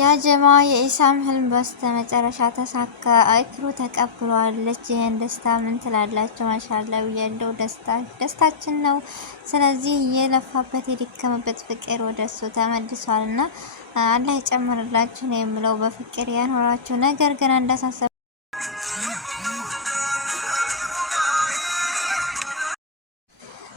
ያ ጀማ የኢሳም ህልም በስተመጨረሻ ተሳካ። ኢክሩ ተቀብሏለች። ይህን ደስታ ምን ትላላችሁ? ማሻአላ ብያለሁ። ደስታችን ነው። ስለዚህ የለፋበት የደከመበት ፍቅር ወደሱ ተመልሷል እና አላህ ይጨምርላችሁ ነው የምለው። በፍቅር ያኖራችሁ። ነገር ግን እንዳሳሰብ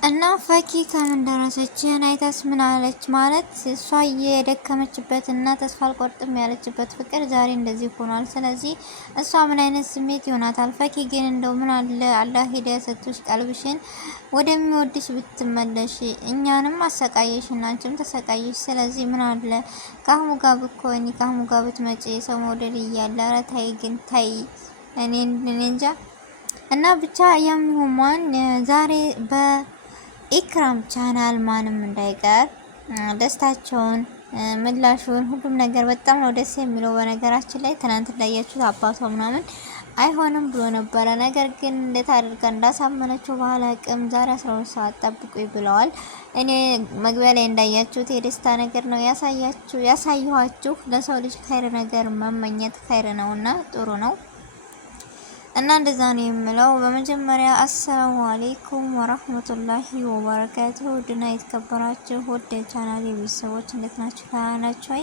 እና ፈኪ ከምን ደረሰች? አይታስ ምን አለች? ማለት እሷ የደከመችበት እና ተስፋ አልቆርጥም ያለችበት ፍቅር ዛሬ እንደዚህ ሆኗል። ስለዚህ እሷ ምን አይነት ስሜት ይሆናታል? ፈኪ ግን እንደው ምን አለ አላህ ሂዳያ ሰጥቶሽ ቀልብሽን ወደሚወድሽ ብትመለሽ፣ እኛንም አሰቃየሽ እና አንቺም ተሰቃየሽ። ስለዚህ ምን አለ ካህሙ ጋር ብትኮኒ፣ ካህሙ ጋር ብትመጪ፣ ሰው መውደድ እያለ ኧረ ታይ ግን ታይ። እኔ እንጃ እና ብቻ የሚሆን ዛሬ ኢክራም ቻናል ማንም እንዳይቀር ደስታቸውን ምላሹን ሁሉም ነገር በጣም ነው ደስ የሚለው። በነገራችን ላይ ትናንት እንዳያችሁት አባቷ ምናምን አይሆንም ብሎ ነበረ። ነገር ግን እንዴት አድርጋ እንዳሳመነችው ባህል አቅም ዛሬ 12 ሰዓት ጠብቁኝ ብለዋል። እኔ መግቢያ ላይ እንዳያችሁት የደስታ ነገር ነው ያሳየኋችሁ። ለሰው ልጅ ኸይር ነገር መመኘት ኸይር ነውና ጥሩ ነው። እና እንደዛ ነው የምለው። በመጀመሪያ አሰላሙ አለይኩም ወራህመቱላሂ ወበረካቱሁ። ውድና የተከበራችሁ ውድ የቻናሌ ቤተሰቦች እንዴት ናችሁ? ደህና ናችሁ?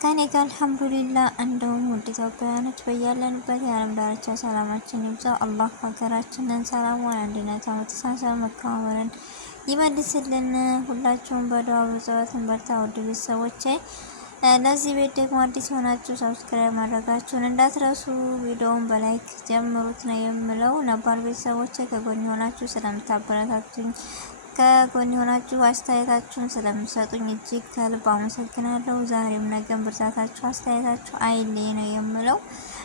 ከኔ ጋር አልሐምዱሊላህ። እንደውም ውድ ኢትዮጵያውያኖች በያለንበት የዓለም ዳርቻ ሰላማችን ይብዛ። አላህ ሀገራችንን ሰላሟን፣ አንድነቷን፣ መተሳሰብ፣ መከባበርን ይመልስልን። ሁላችሁም በዱዓ በጸሎት በርታ ውድ ቤተሰቦቼ። ለዚህ ቤት ደግሞ አዲስ የሆናችሁ ሰብስክራይብ ማድረጋችሁን እንዳትረሱ። ቪዲዮውን በላይክ ጀምሩት ነው የምለው። ነባር ቤተሰቦች ከጎን ሆናችሁ ስለምታበረታቱኝ፣ ከጎን ሆናችሁ አስተያየታችሁን ስለምሰጡኝ እጅግ ከልብ አመሰግናለሁ። ዛሬም ነገም ብርታታችሁ አስተያየታችሁ አይለይ ነው የምለው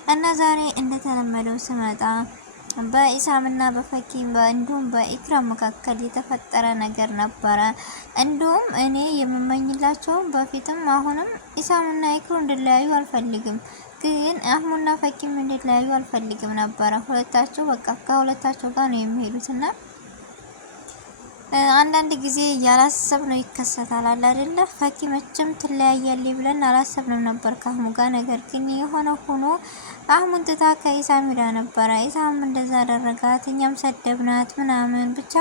እና ዛሬ እንደተለመደው ስመጣ በኢሳምና በፈኪ እንዲሁም በኢክራም መካከል የተፈጠረ ነገር ነበረ። እንዲሁም እኔ የምመኝላቸው በፊትም አሁንም ኢሳምና ኢክሩ እንዲለያዩ አልፈልግም፣ ግን አህሙና ፈኪም እንዲለያዩ አልፈልግም ነበረ። ሁለታቸው በቃ ከሁለታቸው ጋር ነው የሚሄዱትና አንዳንድ ጊዜ ያላሰብነው ይከሰታል አለ አይደለ? ፈኪ መቼም ትለያያለች ብለን አላሰብንም ነበር ከአህሙ ጋር። ነገር ግን የሆነ ሆኖ አህሙን ትታ ከኢሳም ሄዳ ነበረ። ኢሳም እንደዛ አደረጋት፣ እኛም ሰደብናት ምናምን። ብቻ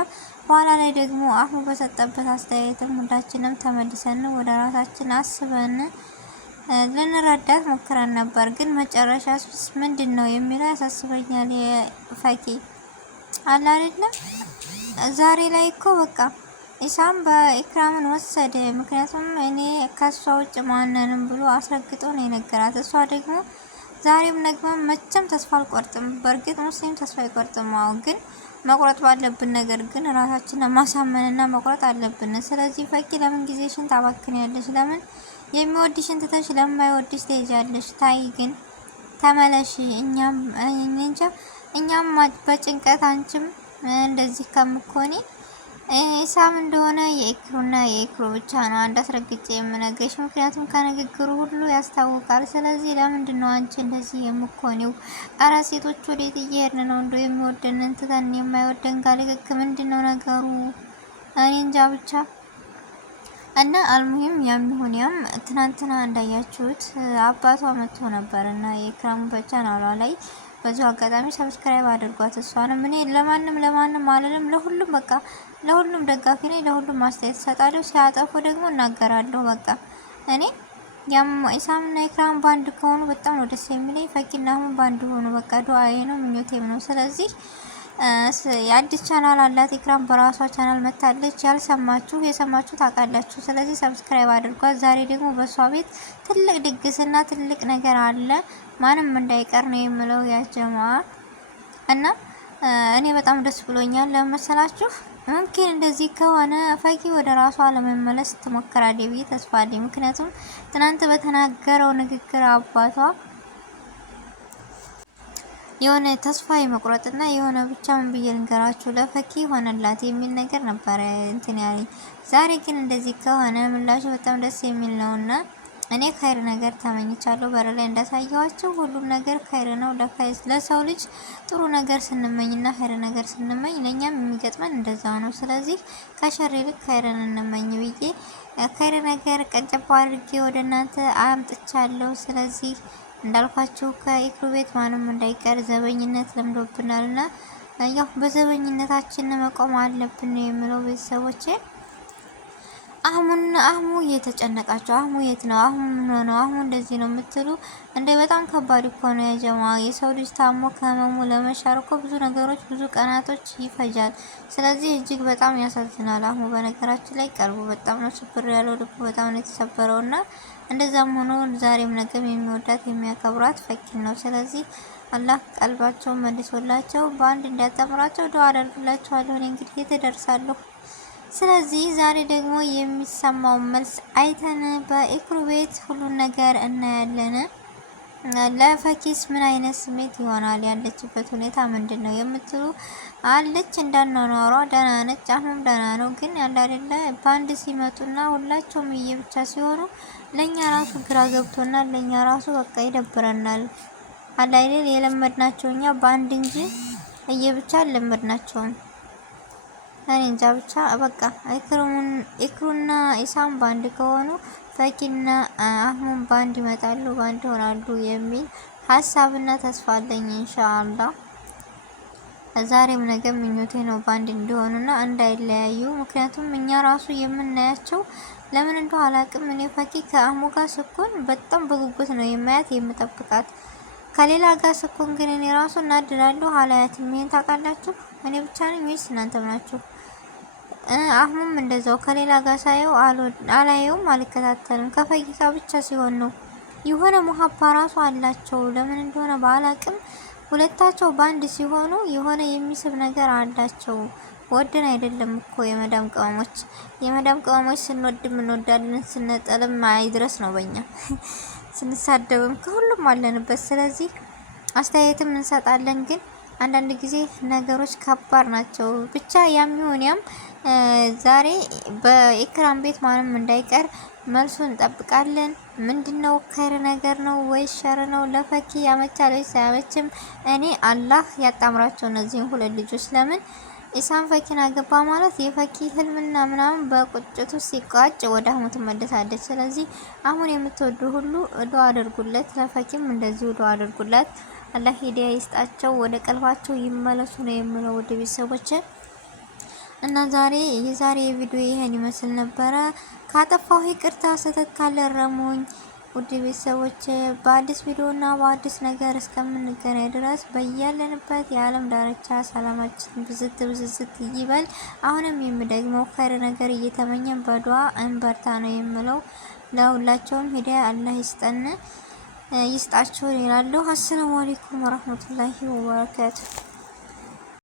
በኋላ ላይ ደግሞ አህሙ በሰጠበት አስተያየትም ሁላችንም ተመልሰን ወደ ራሳችን አስበን ልንረዳት ሞክረን ነበር። ግን መጨረሻስ ምንድን ነው የሚለው ያሳስበኛል። የፈኪ አለ አይደለም ዛሬ ላይ እኮ በቃ ኢሳም በኢክራምን ወሰደ። ምክንያቱም እኔ ከሷ ውጭ ማንንም ብሎ አስረግጦ ነው የነገራት። እሷ ደግሞ ዛሬም ነገም መቼም ተስፋ አልቆርጥም። በእርግጥ ሙስሊም ተስፋ አይቆርጥም። አሁን ግን መቁረጥ ባለብን ነገር ግን ራሳችንን ማሳመንና መቁረጥ አለብን። ስለዚህ ፈኪ ለምን ጊዜሽን ታባክኛለሽ? ለምን የሚወድሽን ትተሽ ለማይወድሽ ትሄጃለሽ? ታይ ግን ተመለሽ። እኛም በጭንቀት አንቺም እንደዚህ ከምኮኒ ኢሳም እንደሆነ የኢክሩና የኢክሩ ብቻ ነው አንድ አስረግጬ የምነግርሽ። ምክንያቱም ከንግግሩ ሁሉ ያስታውቃል። ስለዚህ ለምንድን ነው አንቺ እንደዚህ የምኮኒው? አረ ሴቶች ወዴት እየሄድን ነው? እንደው የሚወደንን ትተን የማይወደን ጋር ልክክ ምንድን ነው ነገሩ? እኔ እንጃ ብቻ እና አልሙሂም ያም ያም ትናንትና እንዳያችሁት አባቷ መጥቶ ነበር እና የኢክራም በቻናሏ ላይ በዚሁ አጋጣሚ ሰብስክራይብ አድርጓት። እሷንም እኔ ለማንም አልልም፣ ለሁሉም በቃ ለሁሉም ደጋፊ ነኝ፣ ለሁሉም አስተያየት እሰጣለሁ። ሲያጠፉ ደግሞ እናገራለሁ። በቃ እኔ ያም ኢሳምና ኢክራም ባንድ ከሆኑ በጣም ነው ደስ የሚለኝ። ፈኪና አሁን ባንድ ሆኑ በቃ ዱአዬ ነው ምኞቴም ነው። ስለዚህ የአዲስ ቻናል አላት ኢክራም በራሷ ቻናል መታለች። ያልሰማችሁ የሰማችሁ ታውቃላችሁ። ስለዚህ ሰብስክራይብ አድርጓት። ዛሬ ደግሞ በሷ ቤት ትልቅ ድግስና ትልቅ ነገር አለ። ማንም እንዳይቀር ነው የምለው ያጀማ እና እኔ በጣም ደስ ብሎኛል። ለመሰላችሁ ሙምኪን እንደዚህ ከሆነ ፈኪ ወደ ራሷ ለመመለስ ትሞክራለች ብዬ ተስፋ አለኝ። ምክንያቱም ትናንት በተናገረው ንግግር አባቷ የሆነ ተስፋ የመቁረጥና የሆነ ብቻ ምን ብዬ ልንገራችሁ ለፈኪ ሆነላት የሚል ነገር ነበረ እንትን ያለኝ። ዛሬ ግን እንደዚህ ከሆነ ምላሹ በጣም ደስ የሚል ነውና እኔ ኸይር ነገር ተመኝቻለሁ። በር ላይ እንዳሳየዋቸው ሁሉም ነገር ኸይር ነው። ለሰው ልጅ ጥሩ ነገር ስንመኝና ኸይር ነገር ስንመኝ ለኛም የሚገጥመን እንደዛ ነው። ስለዚህ ከሸር ይልቅ ኸይርን እንመኝ ብዬ ኸይር ነገር ቀንጨባ አድርጌ ወደ እናንተ አምጥቻለሁ። ስለዚህ እንዳልኳችሁ ከኢክሩ ቤት ማንም እንዳይቀር ዘበኝነት ለምዶብናልና ያው በዘበኝነታችን መቆም አለብን የምለው ቤተሰቦቼ። አህሙ እየተጨነቃቸው አህሙ የት ነው? አህሙ ምን ሆነው? አህሙ እንደዚህ ነው የምትሉ እንደ በጣም ከባድ እኮ ነው ያጀማ። የሰው ልጅ ታሞ ከህመሙ ለመሻር እኮ ብዙ ነገሮች ብዙ ቀናቶች ይፈጃል። ስለዚህ እጅግ በጣም ያሳዝናል። አህሙ በነገራችን ላይ ቀልቡ በጣም ነው ስብር ያለው፣ ልቡ በጣም ነው የተሰበረውና እንደዛም ሆኖ ዛሬም ነገም የሚወዳት የሚያከብራት ፈኪን ነው። ስለዚህ አላህ ቀልባቸውን መልሶላቸው በአንድ እንዲያጣምራቸው ዱዓ አደርግላቸዋለሁ። እኔ እንግዲህ የተደርሳለሁ። ስለዚህ ዛሬ ደግሞ የሚሰማውን መልስ አይተን በኢክሩ ቤት ሁሉን ነገር እናያለን። ለፈኪስ ምን አይነት ስሜት ይሆናል? ያለችበት ሁኔታ ምንድን ነው የምትሉ አለች። እንዳኗኗሯ ደህና ነች፣ አሁንም ደህና ነው። ግን ያለ አይደለ በአንድ ሲመጡና ሁላቸውም እየብቻ ሲሆኑ ለኛ ራሱ ግራ ገብቶናል። ለኛ ራሱ በቃ ይደብረናል። አለ አይደል የለመድናቸው እኛ በአንድ እንጂ እየብቻ አልለመድናቸውም። እኔ እንጃ ብቻ በቃ ኢክሩና ኢሳም ባንድ ከሆኑ ፈኪና አህሙን ባንድ ይመጣሉ፣ ባንድ ይሆናሉ የሚል ሀሳብና ተስፋ አለኝ ኢንሻአላህ። ዛሬም ነገ ምኞቴ ነው ባንድ እንዲሆኑና እንዳይለያዩ። ምክንያቱም እኛ ራሱ የምናያቸው ለምን እንደው አላቅም። እኔ ፈኪ ከአህሙ ጋር ስኮን በጣም በጉጉት ነው የማያት የምጠብቃት። ከሌላ ጋር ስኮን ግን እኔ ራሱ እናድዳለሁ አላያትም። ይሄን ታውቃላችሁ። እኔ ብቻ ነኝ ወይስ እናንተም ናችሁ? አህሙም እንደዛው ከሌላ ጋር ሳየው አላየውም፣ አልከታተልም። ከፈቂቃ ብቻ ሲሆን ነው የሆነ ሙሀባ ራሱ አላቸው። ለምን እንደሆነ ባላቅም ሁለታቸው ባንድ ሲሆኑ የሆነ የሚስብ ነገር አላቸው። ወደን አይደለም እኮ የመዳም ቅመሞች ስንወድም እንወዳለን፣ ስንጠልም አይድረስ ነው በእኛ ስንሳደብም ከሁሉም አለንበት። ስለዚህ አስተያየትም እንሰጣለን ግን አንዳንድ ጊዜ ነገሮች ከባድ ናቸው። ብቻ ያም ይሁን ያም ዛሬ በኢክራም ቤት ማንም እንዳይቀር መልሱን እንጠብቃለን። ምንድነው ኸይር ነገር ነው ወይስ ሸር ነው? ለፈኪ ያመቻል ወይስ አያመችም? እኔ አላህ ያጣምራቸው እነዚህን ሁለት ልጆች። ለምን ኢሳም ፈኪን አገባ ማለት የፈኪ ህልምና ምናምን በቁጭቱ ሲቋጭ ወደ አህሙ ትመለሳለች። ስለዚህ አሁን የምትወዱ ሁሉ ዱዓ አድርጉለት፣ ለፈኪም እንደዚሁ ዱዓ አድርጉላት። አላህ ሂዳያ ይስጣቸው፣ ወደ ቀልባቸው ይመለሱ ነው የምለው ውድ ቤተሰቦች። እና የዛሬ ቪዲዮ ይሄን ይመስል ነበረ። ካጠፋሁ ይቅርታ፣ ስህተት ካለ ረሙኝ። ውድ ቤተሰቦች በአዲስ ቪዲዮ እና በአዲስ ነገር እስከምንገናኝ ድረስ በያለንበት የዓለም ዳርቻ ሰላማችን ብዝት ይበል። አሁንም የምደግመው ኸይር ነገር እየተመኘን በዱዓ እንበርታ ነው የምለው። ለሁላቸውም ሂዳያ አላህ ይስጣቸው ይላለሁ። አሰላሙ አለይኩም ወራህመቱላሂ ወበረካቱ።